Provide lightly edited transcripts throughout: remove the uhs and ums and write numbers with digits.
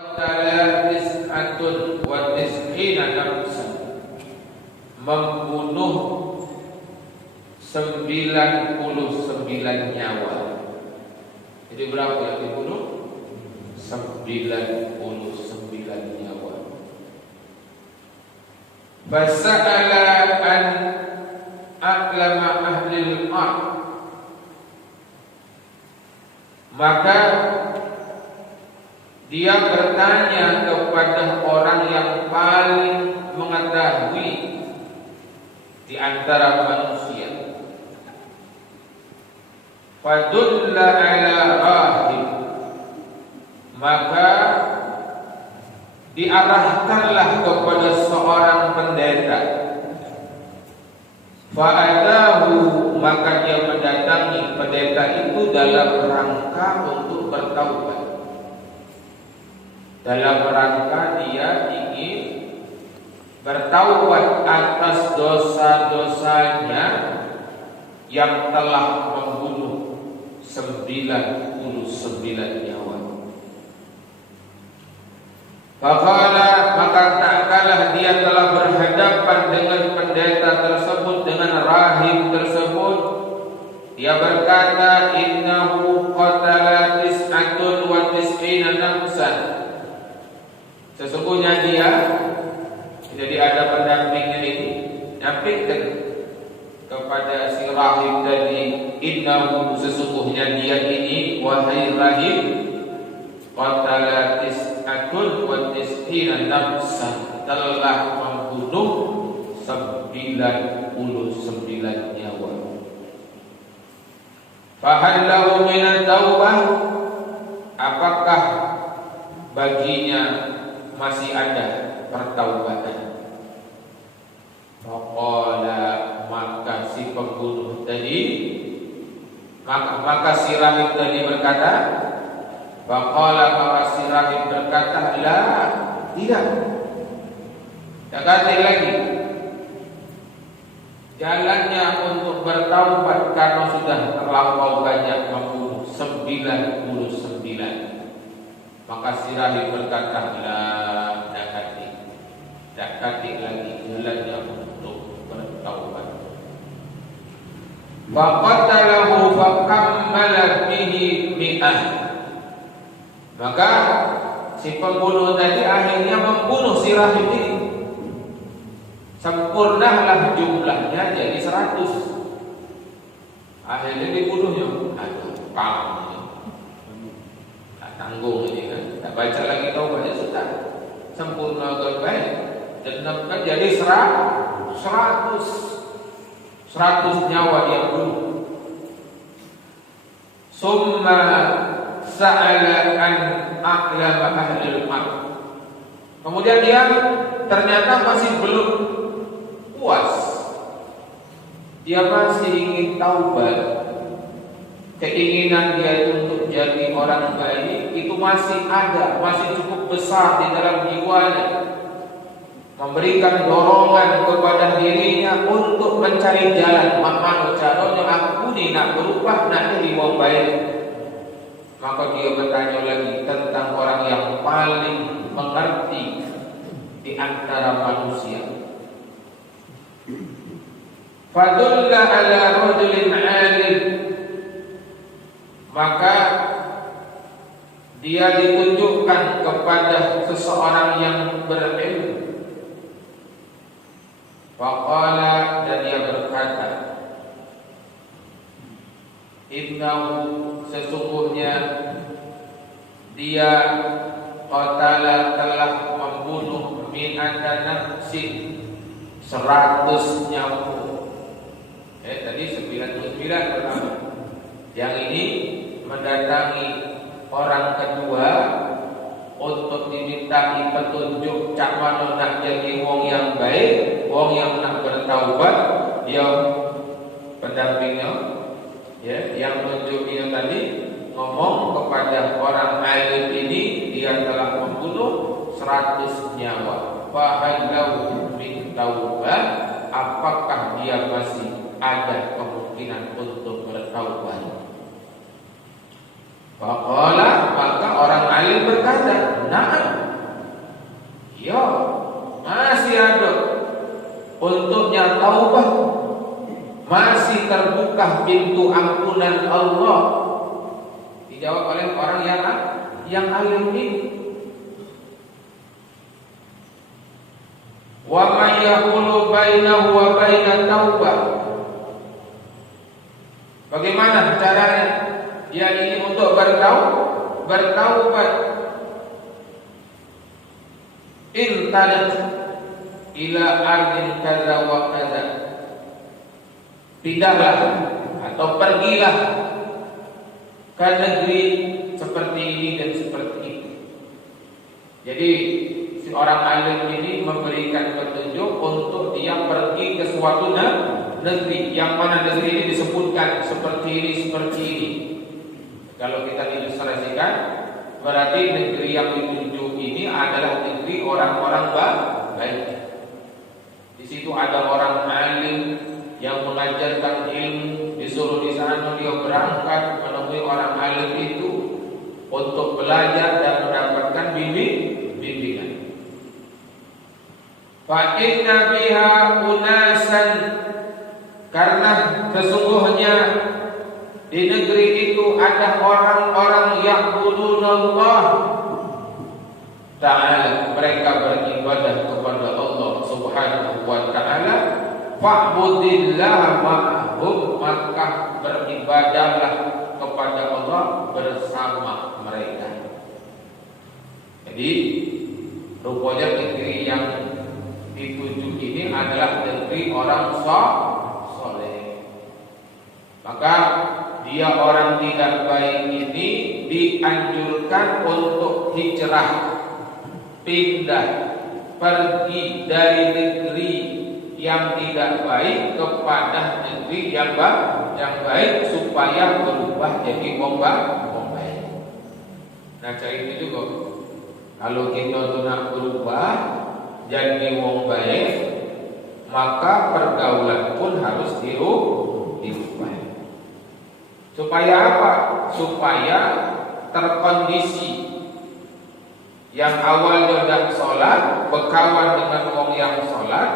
Qatala tis'atun wa tis'ina nafsan, membunuh 99 nyawa. Jadi berapa yang dibunuh? 99 nyawa. Fasa'ala an a'lama ahlil ard, maka dia bertanya kepada orang yang paling mengetahui di antara manusia. Fadulla ala rahib, maka diarahkanlah kepada seorang pendeta. Fa'adahu, maka dia mendatangi pendeta itu dalam rangka untuk bertaubat, dalam rangka dia ingin bertaubat atas dosa-dosanya yang telah membunuh 99 nyawa. Faqala, maka tak kalah dia telah berhadapan dengan pendeta tersebut, dengan rahib tersebut. Dia berkata, innahu qatala tis'atun wa tis'ina nafsan, sesungguhnya dia, jadi ada pendampingnya ini, nyampaikan kepada si rahib tadi, innahu, sesungguhnya dia ini, wahai rahib, qatala tis'atun wa tis'ina nafsan, telah membunuh 99 nyawa. Fahal lahu minat taubah, apakah baginya masih ada pertaubatan? Faqala, maka si pembunuh tadi, maka si rahib tadi berkata, faqala, maka si rahib berkata, la, tidak. Tak kata lagi, jalannya untuk bertaubat karena sudah terlampau banyak membunuh 99. Maka si rahib berkata, la, tak kata lagi jalannya untuk bertaubat. Faqatalahu faqammala bihi mi'ah, maka si pembunuh tadi akhirnya membunuh si rahib ini. Sempurnalah jumlahnya jadi 100. Akhirnya dibunuhnya. Aduh, kamu tak tanggung ini kan. Tak baca lagi taubatnya sudah. Sempurna baik. Genapkan jadi 100 nyawa dia bunuh. Summa sa'ala an a'lama ahlil ard, kemudian dia ternyata masih belum puas. Dia masih ingin taubat. Keinginan dia untuk jadi orang baik itu masih ada, masih cukup besar di dalam jiwanya, memberikan dorongan kepada dirinya untuk mencari jalan. Mana caranya aku ni nak berubah, nak jadi orang baik. Maka dia bertanya lagi tentang orang yang paling mengerti di antara manusia. Fadulla ala rajulin alim, maka dia ditunjukkan kepada seseorang yang berilmu. Faqala, dan dia berkata, innahu, sesungguhnya dia qatala, telah membunuh mi'ata nafsin, 100 nyawa. Tadi 99 pertama. Yang ini mendatangi orang kedua untuk dimintai petunjuk cak mana nak jadi wong yang baik, wong yang nak bertaubat. Dia pendampingnya, ya, yang menunjuk dia tadi ngomong kepada orang alim ini, dia telah membunuh 100 nyawa. Fahal lahu min taubah, apakah dia masih ada kemungkinan untuk bertaubat? Faqala, maka orang alim berkata, "Na'am." Ya, masih ada untuknya taubah, masih terbuka pintu ampunan Allah. Dijawab oleh orang yang alim ini. Wa may yaqulu bainahu wa baina taubah. Bagaimana caranya dia ini untuk bertaubat? Intalik ila ardin kadza wa kadza. Pindahlah atau pergilah ke negeri seperti ini dan seperti itu. Jadi si orang alim ini memberikan petunjuk untuk dia pergi ke suatu negeri. Yang mana negeri ini disebutkan seperti ini, seperti ini. Kalau kita ilustrasikan, berarti negeri yang ditunjuk ini adalah negeri orang-orang baik. Di situ ada orang alim yang mengajarkan ilmu, disuruh di sana, dia berangkat menemui orang alim itu untuk belajar dan mendapatkan bimbingan. Fa inna biha unasan, karena sesungguhnya di negeri itu ada orang-orang yang ya'budunallah ta'ala, mereka beribadah kepada Allah Subhanahu wa ta'ala. Fa'budillah ma'ahum, maka beribadahlah kepada Allah bersama mereka. Jadi rupanya negeri yang dituju ini adalah negeri orang soleh. Maka dia orang tidak baik ini dianjurkan untuk hijrah, pindah, pergi dari negeri yang tidak baik kepada negeri yang baik supaya berubah jadi wong baik. Nah, itu juga kalau kita nak berubah jadi wong baik, maka pergaulan pun harus dirubah. Supaya apa? Supaya terkondisi. Yang awalnya tidak sholat, berkawan dengan orang yang sholat,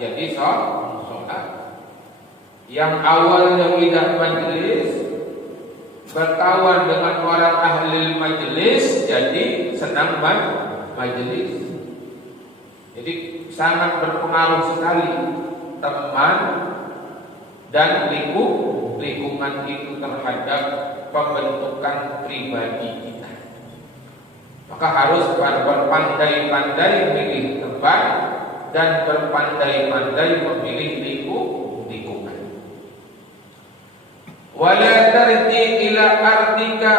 jadi sholat. Yang awalnya tidak majelis, berkawan dengan orang ahli majelis, jadi senang majelis. Jadi sangat berpengaruh sekali teman dan lingkungan itu terhadap pembentukan pribadi kita. Maka harus berpandai-pandai memilih tempat dan berpandai-pandai memilih lingkungan. Wala tarji ila ardika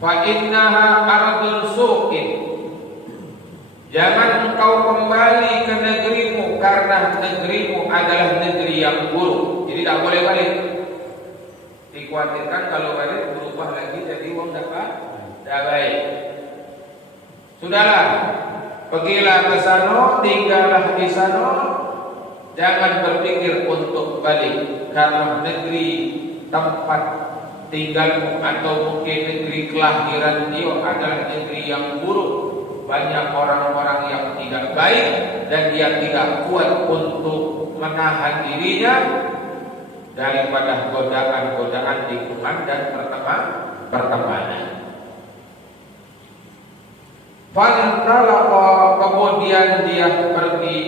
fa innaha ardun su'in. Jangan engkau kembali ke negerimu, karena negerimu adalah negeri yang buruk. Jadi tak boleh balik. Dikhawatirkan kalau balik berubah lagi jadi wong dapat baik. Sudahlah, pergilah ke sana, tinggallah di sana. Jangan berpikir untuk balik, karena negeri tempat tinggalmu atau mungkin negeri kelahiran dia adalah negeri yang buruk. Banyak orang-orang yang tidak baik dan dia tidak kuat untuk menahan dirinya daripada godaan-godaan lingkungan dan pertemanan. Fantalaqa, kemudian dia pergi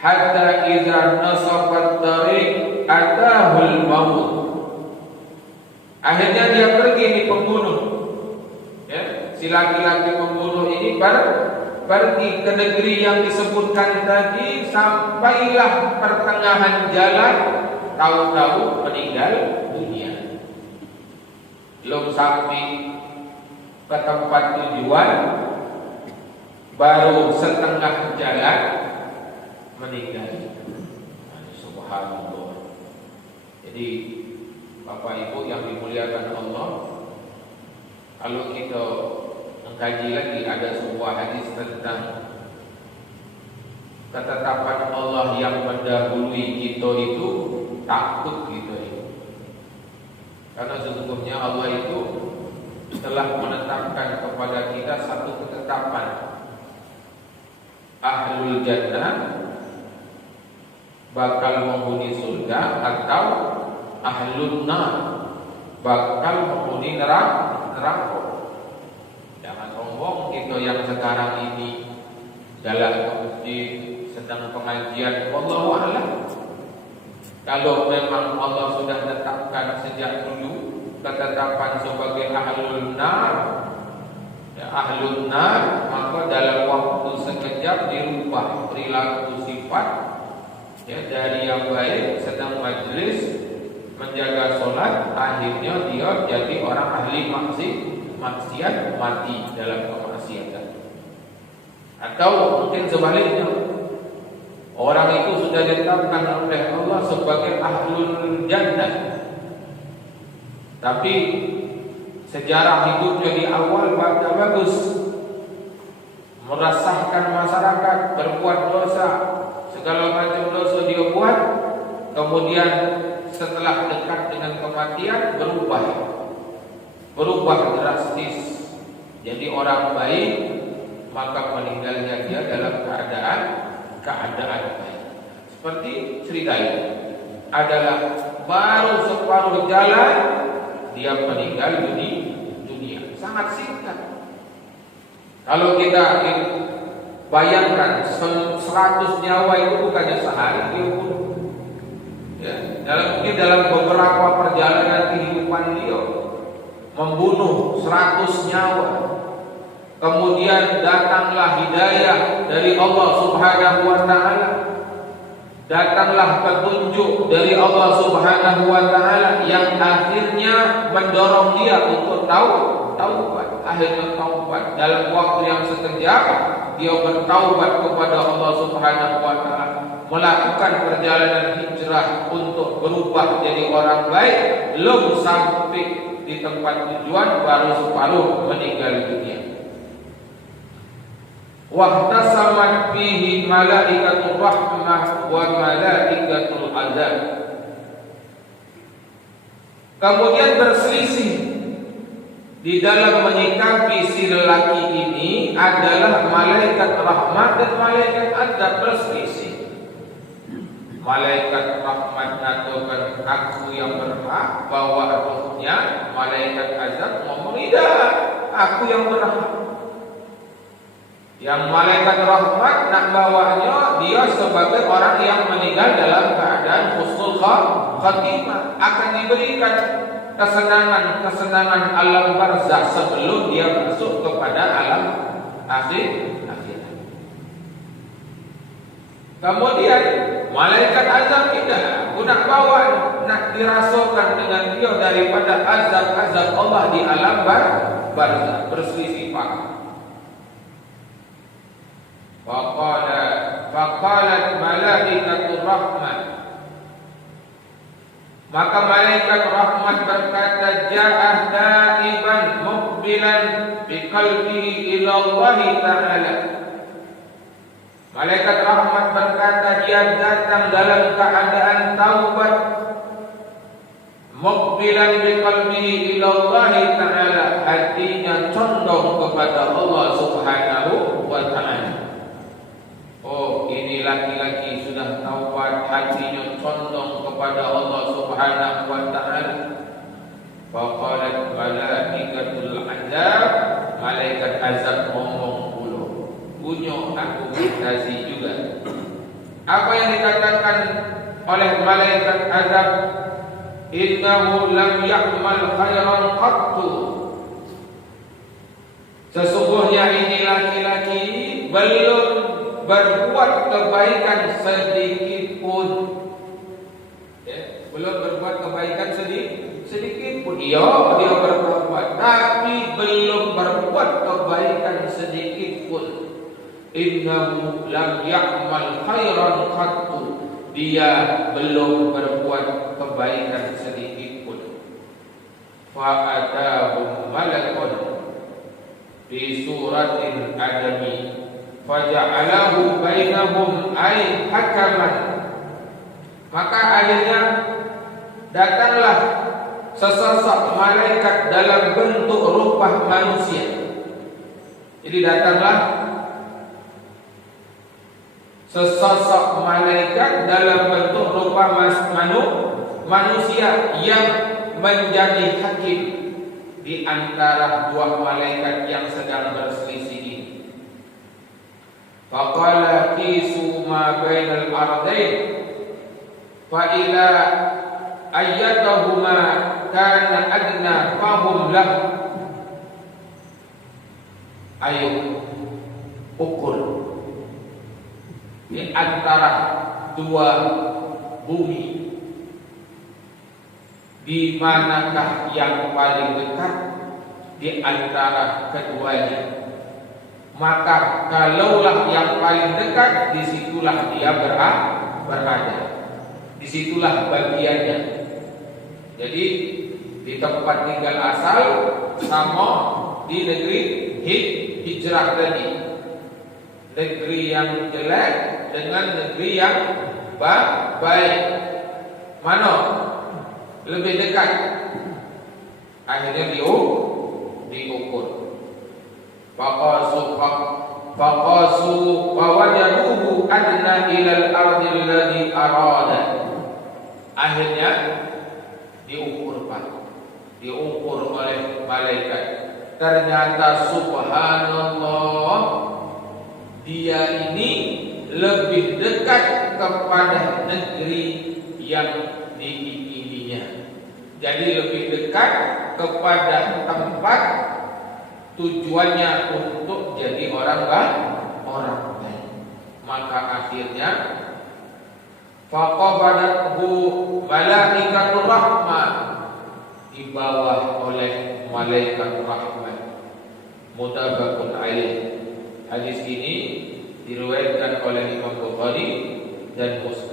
hatta idza nasafat tariq atahul maut. Akhirnya dia pergi di pembunuh. Ya. Si laki-laki pembunuh ini pergi ke negeri yang disebutkan tadi, sampailah pertengahan jalan, tahu-tahu meninggal dunia. Belum sampai ke tempat tujuan, baru setengah jalan meninggal. Subhanallah. Jadi Bapak Ibu yang dimuliakan Allah, kalau kita mengkaji lagi ada sebuah hadis tentang ketetapan Allah yang mendahului kita itu, takut kita itu. Karena sesungguhnya Allah itu telah menetapkan kepada kita satu ketetapan. Ahlul jannah bakal menghuni surga atau ahlun nar bakal menghuni neraka. Jangan sombong kita yang sekarang ini jalan ke masjid, sedang pengajian, wallahu a'lam. Kalau memang Allah sudah tetapkan sejak dulu ketetapan sebagai ahlul nar, ya, ahlul nar, maka dalam waktu sekejap dirubah perilaku sifat, ya, dari yang baik sedang majlis menjaga sholat, akhirnya dia jadi orang ahli maksiat, mati dalam kemaksiatan. Atau mungkin sebaliknya, orang itu sudah ditetapkan oleh Allah sebagai ahlul jannah, tapi sejarah hidupnya di awal pada bagus, meresahkan masyarakat, berbuat dosa, segala macam dosa dia buat. Kemudian setelah dekat dengan kematian berubah drastis jadi orang baik, maka meninggalnya dia dalam keadaan baik. Seperti cerita ini adalah baru separuh jalan dia meninggal dunia. Sangat singkat. Kalau kita bayangkan 100 nyawa itu bukannya sehari dia bunuh. Ya, dalam beberapa perjalanan kehidupan dia membunuh 100 nyawa. Kemudian datanglah hidayah dari Allah Subhanahu wa taala. Datanglah petunjuk dari Allah Subhanahu wa taala yang akhirnya mendorong dia untuk taubat. Akhirnya taubat dalam waktu yang sekejap dia bertaubat kepada Allah Subhanahu wa taala, melakukan perjalanan hijrah untuk berubah jadi orang baik. Belum sampai di tempat tujuan baru separuh meninggal dunia. Wahtasamat fihi malaikatur rahmah wa malaikatul azab. Kemudian berselisih di dalam menyikapi si lelaki ini adalah malaikat rahmat dan malaikat azab. Berselisih. Malaikat rahmat mengatakan aku yang berhak bawa rohnya, malaikat azab ngomong tidak, aku yang berhak. Yang malaikat rahmat nak bawanya dia sebagai orang yang meninggal dalam keadaan husnul khatimah, akan diberikan kesenangan alam barzakh sebelum dia masuk kepada alam akhirat. Kemudian malaikat azab tidak, nak bawa, nak dirasakan dengan dia daripada azab Allah di alam barzakh. Berselisih paham. Faqalat malaikatur rahmat, maka malaikat rahmat berkata, ja'ah ta'iban muqbilan biqalbihi ila Allah ta'ala. Malaikat rahmat berkata dia datang dalam keadaan taubat, muqbilan biqalbihi ila Allah ta'ala, hatinya condong kepada Allah Subhanahu wa ta'ala. Oh, ini laki-laki sudah taubat, hatinya condong kepada Allah Subhanahu wa ta'ala. Faqalat malaikatul azab, malaikat azab ngomong pula, punya argumentasi juga. Apa yang dikatakan oleh malaikat azab? Innahu lam ya'mal khairan qattu. Sesungguhnya ini laki-laki belum berbuat kebaikan sedikit pun. Ya, belum berbuat kebaikan sedikit pun. Dia berbuat, tapi belum berbuat kebaikan sedikit pun. Innahu lam ya'mal khairan qattu. Dia belum berbuat kebaikan sedikit pun. Fa'atahum malakun fi suratin adami faja'alahu bainahum ay hakaman. Maka akhirnya datanglah sesosok malaikat dalam bentuk rupa manusia. Jadi datanglah sesosok malaikat dalam bentuk rupa manusia yang menjadi hakim di antara dua malaikat yang sedang berselisih ini. Faqala qisu ma bainal ardain fa ila ayyatahuma kana adna fahum lah. Ayo ukur di antara dua bumi, di manakah yang paling dekat di antara keduanya. Maka kalaulah yang paling dekat, disitulah dia berada, disitulah bagiannya. Jadi di tempat tinggal asal sama di negeri hijrah tadi, negeri yang jelek dengan negeri yang baik, mana lebih dekat? Akhirnya diukur. Faqasu fawajaduhu adna ilal ardi alladhi arada. Akhirnya diukur oleh malaikat. Ternyata subhanallah, dia ini lebih dekat kepada negeri yang diingininya. Jadi lebih dekat kepada tempat tujuannya untuk jadi orang baik. Maka akhirnya faqabadathu malaikatur rahmah, dibawa oleh malaikat rahmat. Muttafaqun alaih. Hadis ini diriwayatkan oleh Imam Bukhari dan Muslim.